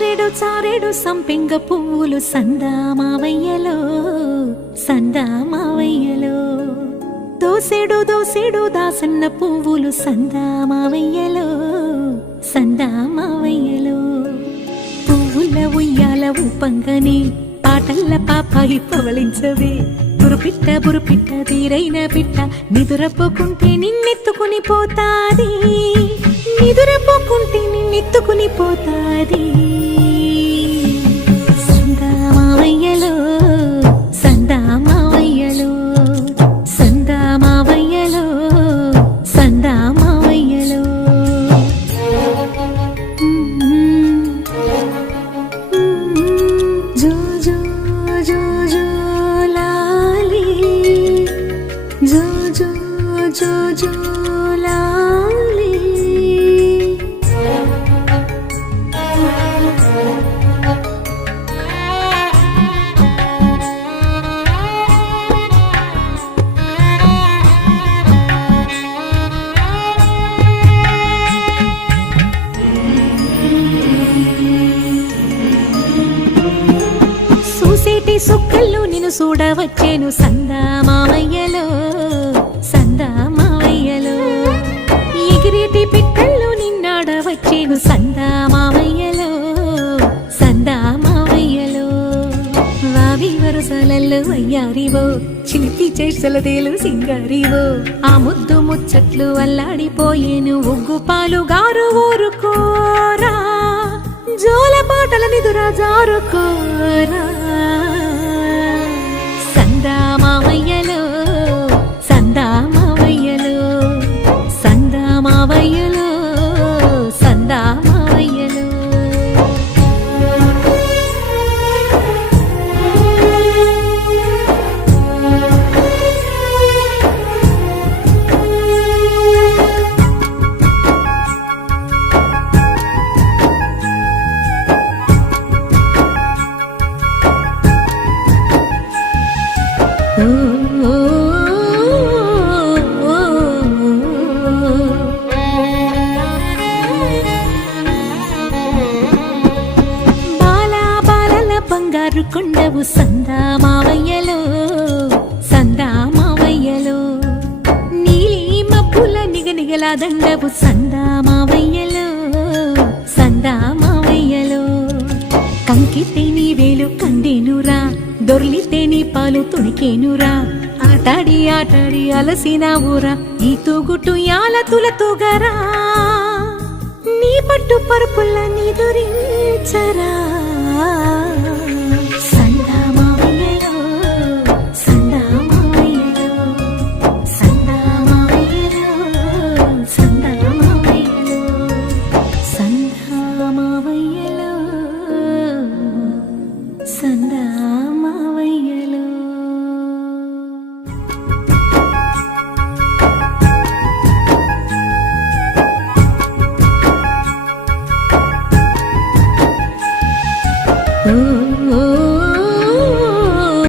చారెడు చారెడు సంపెంగ పువ్వులు సందామావయ్యలో సందామావయ్యలో దోసెడు దోసెడు దాసన్న పువ్వులు సందామావయ్యలో సందామావయ్యలో పువ్వుల ఉయ్యాల ఊపంగని పాటల్ల పాపాయి పవళించవే బురుపిట్ట తీరైన పిట్ట నిదురపోకుంటే నిన్నెత్తుకుని పోతాది నిదురపోకుంటే నిన్నెత్తుకుని పోతాది సందామావయ్యలో సందామావయ్యలో సందామావయ్యలో సందామావయ్యలో జో జో జో జో లాలి జో జో జో జో లాలి చూసేటి సుక్కల్లో నిన్ను చూడవచ్చేను సందామావయ్యలో సందామావయ్యలో ఎగిరేటి పిట్టల్లో నిన్నాడవచ్చేను సందామావయ్యలో సందామావయ్యలో వావి వరుసలల్లో అయ్యారివో చిలిపి చేసలదేలు సింగారివో ఆ ముద్దు ముచ్చట్లు అల్లాడిపోయేను ఉగ్గు పాలు గారు ఊరుకోరా జోల పాటల నిదురా జారుకోరా సందామావయ్యలో సందామావయ్యలో సందామావయ్యలో సందామావయ్యలో బంగారు కొండవు సందామావయ్యలో సందామావయ్యలో నీలి మబ్బుల నిగనిగల దండవు సందామావయ్యలో సందామావయ్యలో కంకితే నీ వేలు కందేనురా దొర్లితే నీ పాలు తుడికేనురా ఆటాడి ఆటాడి అలసిన ఊరా ఈ తూగుటు యాల తులతూగరా నీ పట్టు పరుపుల్ల నీ దొరించరా